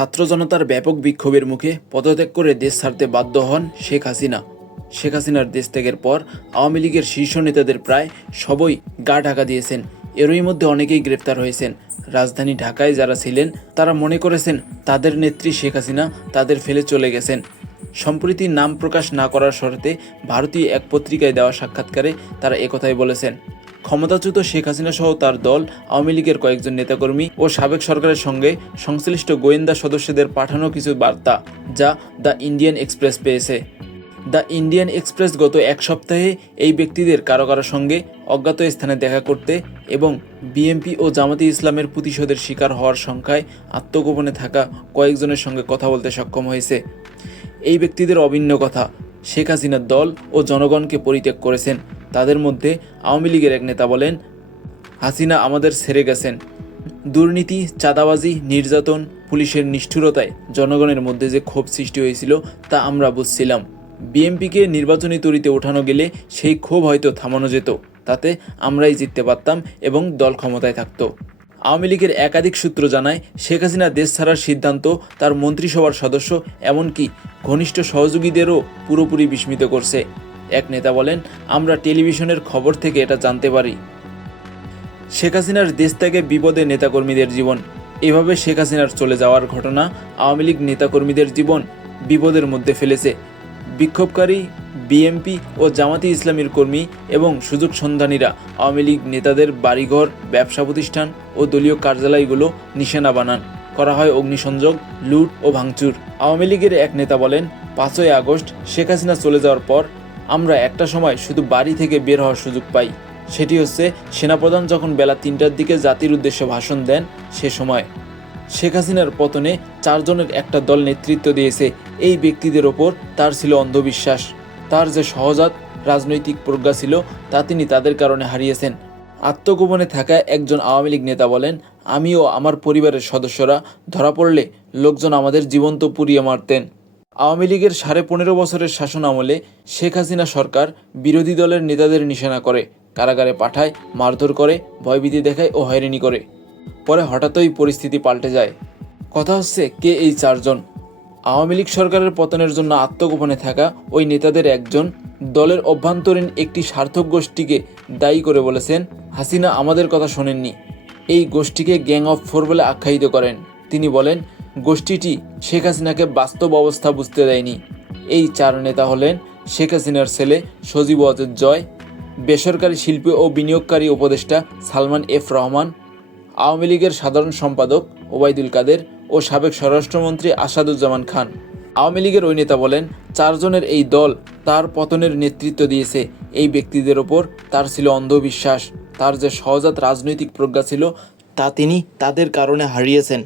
ছাত্র জনতার ব্যাপক বিক্ষোভের মুখে পদত্যাগ করে দেশ ছাড়তে বাধ্য হন শেখ হাসিনা। শেখ হাসিনার দেশ ত্যাগের পর আওয়ামী লীগের শীর্ষ নেতাদের প্রায় সবই গা ঢাকা দিয়েছেন। এরই মধ্যে অনেকেই গ্রেপ্তার হয়েছেন। রাজধানী ঢাকায় যারা ছিলেন, তারা মনে করেছেন তাদের নেত্রী শেখ হাসিনা তাদের ফেলে চলে গেছেন। সম্প্রতি নাম প্রকাশ না করার শর্তে ভারতীয় এক পত্রিকায় দেওয়া সাক্ষাৎকারে তারা একথাই বলেছেন। ক্ষমতাচ্যুত শেখ হাসিনা সহ তার দল, আওয়ামী লীগের কয়েকজন নেতাকর্মী ও সাবেক সরকারের সঙ্গে সংশ্লিষ্ট গোয়েন্দা সদস্যদের পাঠানো কিছু বার্তা যা দ্য ইন্ডিয়ান এক্সপ্রেস পেয়েছে। দ্য ইন্ডিয়ান এক্সপ্রেস গত এক সপ্তাহে এই ব্যক্তিদের কারও কারও সঙ্গে অজ্ঞাত স্থানে দেখা করতে এবং বিএমপি ও জামাতি ইসলামের প্রতিশোধের শিকার হওয়ার সংখ্যায় আত্মগোপনে থাকা কয়েকজনের সঙ্গে কথা বলতে সক্ষম হয়েছে। এই ব্যক্তিদের অভিন্ন কথা, শেখ হাসিনার দল ও জনগণকে পরিত্যাগ করেছেন। তাদের মধ্যে আওয়ামী লীগের এক নেতা বলেন, হাসিনা আমাদের ছেড়ে গেছেন। দুর্নীতি, চাঁদাবাজি, নির্যাতন, পুলিশের নিষ্ঠুরতায় জনগণের মধ্যে যে ক্ষোভ সৃষ্টি হয়েছিল তা আমরা বুঝছিলাম। বিএমপিকে নির্বাচনী তরিতে ওঠানো গেলে সেই ক্ষোভ হয়তো থামানো যেত, তাতে আমরাই জিততে পারতাম এবং দল ক্ষমতায় থাকতো। আওয়ামী লীগের একাধিক সূত্র জানায়, শেখ হাসিনা দেশ ছাড়ার সিদ্ধান্ত তার মন্ত্রিসভার সদস্য, এমনকি ঘনিষ্ঠ সহযোগীদেরও পুরোপুরি বিস্মিত করছে। এক নেতা বলেন, আমরা টেলিভিশনের খবর থেকে এটা জানতে পারি। শেখ হাসিনার দেশ ত্যাগে বিপদে নেতাকর্মীদের জীবন। এভাবে শেখ হাসিনার চলে যাওয়ার ঘটনা আওয়ামী লীগ নেতাকর্মীদের জীবন বিপদের মধ্যে ফেলেছে। বিক্ষোভকারী, বিএমপি ও জামাতি ইসলামীর কর্মী এবং সুযোগ সন্ধানীরা আওয়ামী লীগ নেতাদের বাড়িঘর, ব্যবসা প্রতিষ্ঠান ও দলীয় কার্যালয়গুলো নিশানা বানান। করা হয় অগ্নিসংযোগ, লুট ও ভাঙচুর। আওয়ামী লীগের এক নেতা বলেন, পাঁচই আগস্ট শেখ হাসিনা চলে যাওয়ার পর আমরা একটা সময় শুধু বাড়ি থেকে বের হওয়ার সুযোগ পাই। সেটি হচ্ছে, সেনাপ্রধান যখন বেলা তিনটার দিকে জাতির উদ্দেশ্যে ভাষণ দেন, সে সময়। শেখ হাসিনার পতনে চারজনের একটা দল নেতৃত্ব দিয়েছে। এই ব্যক্তিদের ওপর তার ছিল অন্ধবিশ্বাস। তার যে সহজাত রাজনৈতিক প্রজ্ঞা ছিল, তা তিনি তাদের কারণে হারিয়েছেন। আত্মগোপনে থাকা একজন আওয়ামী লীগ নেতা বলেন আমি ও আমার পরিবারের সদস্যরা, ধরা পড়লে লোকজন আমাদের জীবন্ত পুড়িয়ে মারতেন। আওয়ামী লীগের সাড়ে পনেরো বছরের শাসন আমলে শেখ হাসিনা সরকার বিরোধী দলের নেতাদের নিশানা করে, কারাগারে পাঠায়, মারধর করে, ভয়ভীতি দেখায় ও হয়রানি করে। পরে হঠাৎই পরিস্থিতি পাল্টে যায়। কথা হচ্ছে কে এই চারজন? আওয়ামী লীগ সরকারের পতনের জন্য আত্মগোপনে থাকা ওই নেতাদের একজন দলের অভ্যন্তরীণ একটি সার্থক গোষ্ঠীকে দায়ী করে বলেছেন, হাসিনা আমাদের কথা শোনেননি। এই গোষ্ঠীকে গ্যাং অফ ফোর বলে আখ্যায়িত করেন। তিনি বলেন গোষ্ঠীটি শেখ হাসিনাকে বাস্তব অবস্থা বুঝতে দেয়নি। এই চার নেতা হলেন শেখ হাসিনার ছেলে সজীব অজের জয়, বেসরকারি শিল্পী ও বিনিয়োগকারী উপদেষ্টা সালমান এফ রহমান, আওয়ামী লীগের সাধারণ সম্পাদক ওবায়দুল কাদের ও সাবেক স্বরাষ্ট্রমন্ত্রী আসাদুজ্জামান খান। আওয়ামী লীগের ওই নেতা বলেন, চারজনের এই দল তার পতনের নেতৃত্ব দিয়েছে। এই ব্যক্তিদের ওপর তার ছিল অন্ধবিশ্বাস। তার যে সহজাত রাজনৈতিক প্রজ্ঞা ছিল, তা তিনি তাদের কারণে হারিয়েছেন।